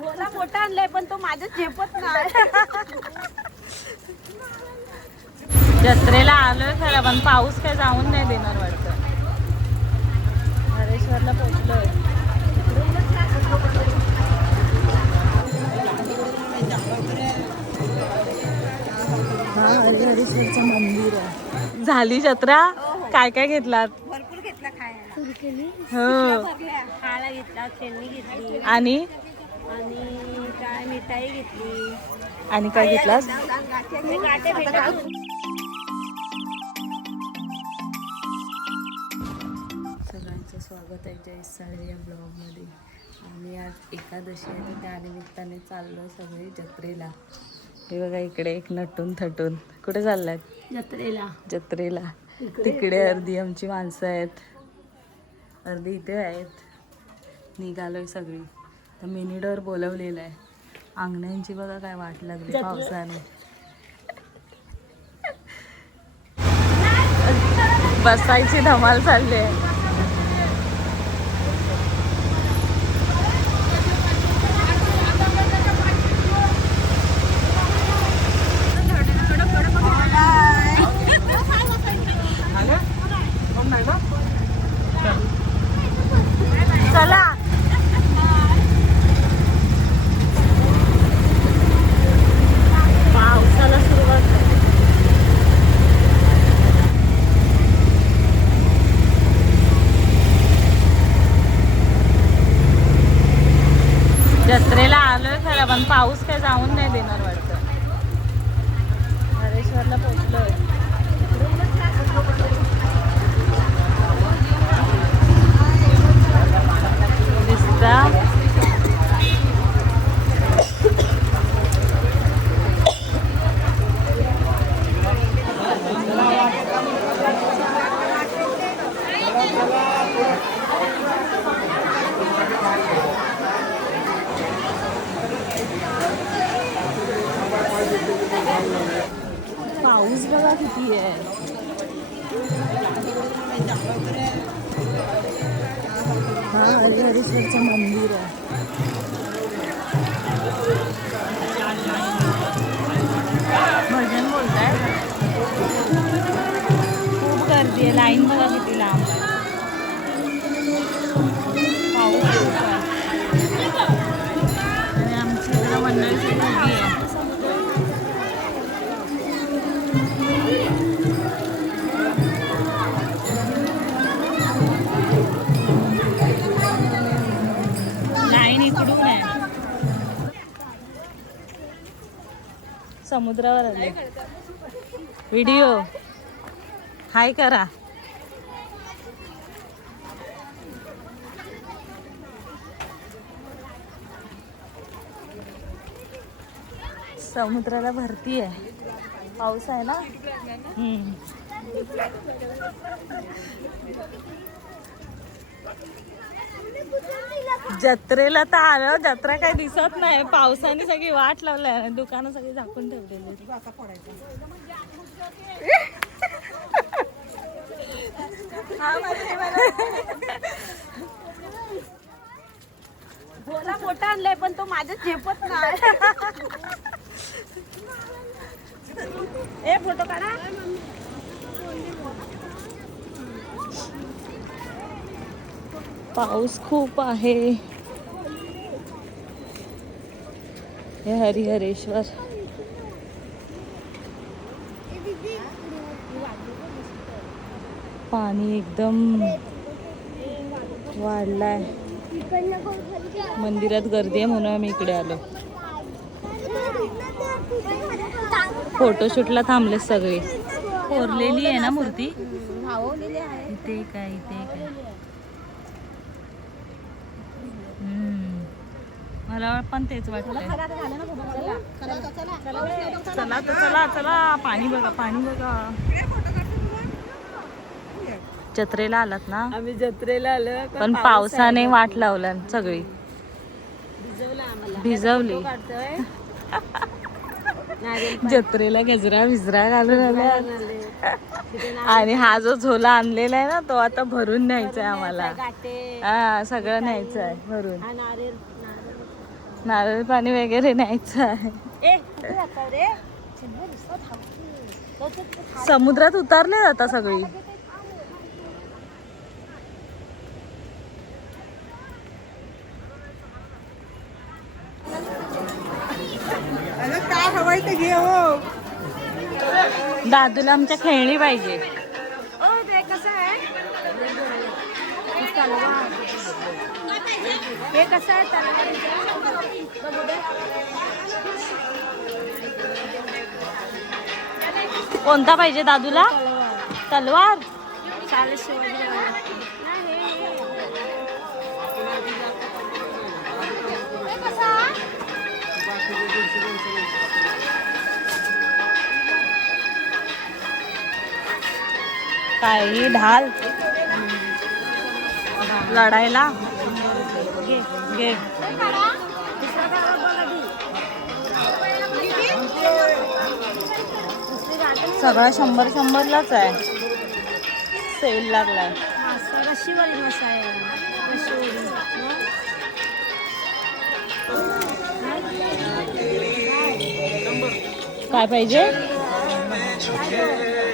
मोठा आणलाय पण तो माझ्या झेपत नाही. जत्रेला आलोय खरं पण पाऊस काय जाऊन नाही देणार वाटतं. हरेश्वरला हा मंदिर आहे झाली जत्रा? काय काय घेतलात? भरपूर घेतला खायला. हो. घेतला घेतली. आणि? आणि काय मिठाई घेतली? आणि काय घेतलास सगळ्यांचं स्वागत आहे जय साळे या ब्लॉगमध्ये. आम्ही आज एकादशी आहे तर त्यानिमित्ताने चाललो सगळे जत्रेला. हे बघा इकडे एक नटून थटून. कुठे चाललात जत्रेला. जत्रेला. तिकडे अर्धी आमची माणसं आहेत. अर्धी इथे आहेत. निघालोय सगळी. तर मिनी डोर बोलवलेलं आहे. अंगण्यांची बघा काय वाट लागली पावसाने. बसायची धमाल चालली आहे चला पावसाला सुरुवात झाली. जत्रेला आलोय खरं पण पाऊस काय जाऊन नाही देणार वाटतं हरेश्वरला पोहोचलोय दिसता पाऊस बघा किती आहे हा हरिहरेश्वरचं मंदिर आहे. समुद्रावर आले. व्हिडिओ. हाय करा. समुद्राला भरती आहे. पाऊस आहे ना? हम्म. जत्रेला तर आलो जत्रा काही दिसत नाही. पावसाने सगळी वाट लावलाय दुकानं सगळी झाकून ठेवलेली. झोला मोठा आणलाय पण तो माझ्या झेपत नाही. ए फोटो काढा. पाऊस खूप आहे. हे हरिहरेश्वर. पाणी एकदम वाढलाय. मंदिरात गर्दी आहे म्हणून आम्ही इकडे आलो. फोटोशूटला थांबले सगळे. कोरलेली आहे ना मूर्ती? इथे काय इथे काय मला पण तेच काढायला चला चला चला. चला तर चला चला पाणी बघा पाणी बघा. जत्रेला आलात ना? आम्ही जत्रेला आलो पण पावसाने वाट लावला सगळी. भिजवलं जत्रेला गजरा भिजरा घालून आले. आणि हा जो झोला आणलेला आहे ना तो आता भरून न्यायचा आहे आम्हाला. गाठे हा सगळं न्यायचं आहे भरून. नारळ पाणी वगैरे न्यायचं आहे. जाता समुद्रात उतरले आता सगळी. काय हवाय ते घे हो. दादूला आमच्या खेळणी पाहिजे ओ ते कसं आहे तलवार हे कसं आहे. कोणता पाहिजे दादूला तलवार तलवार चालेल शिवाजी महाराज. नाही, हे- हे कसं आहे? काय ही ढाल लढायला घे. सगळा शंभर शंभरलाच आहे. सेल लागलाय. काय पाहिजे?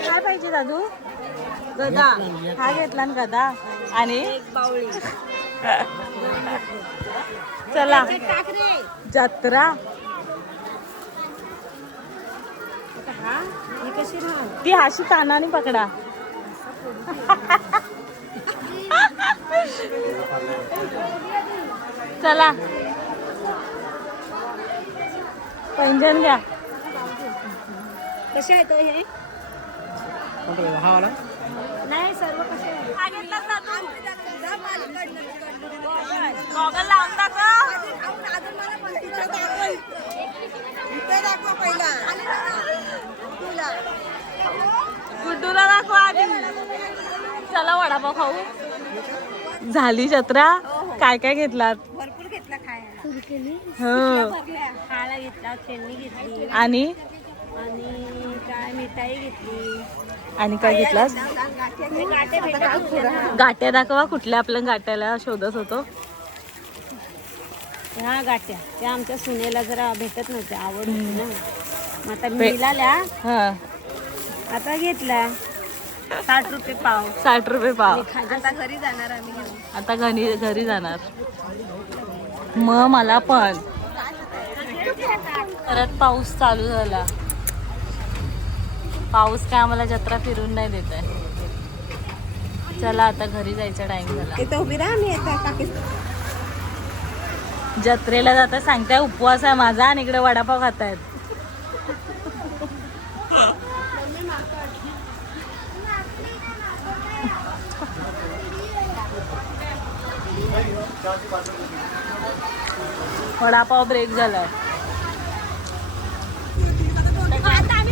काय पाहिजे दादू? गदा. हा घेतला ना गदा. आणि? बावळी चला. जत्रा. आता कशी राहा ती हाशी कानाने पकडा. चला. पैंजण घ्या. कसे आहे तो हे? नाही सर्व कसे गॉगल लावून दाखव. गुड्डूला दाखवा आधी. चला वडापाव खाऊ. झाली जत्रा. काय काय घेतलात? भरपूर घेतला खायला. हो. घेतली. आणि? आणि काय मिठाई घेतली? आणि काय घेतलास. गाट्या दाखवा. कुठल्या आपल्या गाट्याला शोधत होतो. ह्या गाठ्या त्या आमच्या सुनेला जरा भेटत नव्हत्या आवड होती ना. मग आता मिळाल्या हा. आता घेतला साठ रुपये पाव. साठ रुपये पाव. आता घरी जाणार आम्ही आता घरी घरी जाणार. मग मला पण. परत पाऊस चालू झाला. पाऊस काय आम्हाला जत्रा फिरून नाही देत आहे. चला आता घरी जायचा टाइम झाला. जत्रेला जाता सांगताय उपवास आहे माझा आणि इकडे वडापाव खातायत. वडापाव ब्रेक झालाय.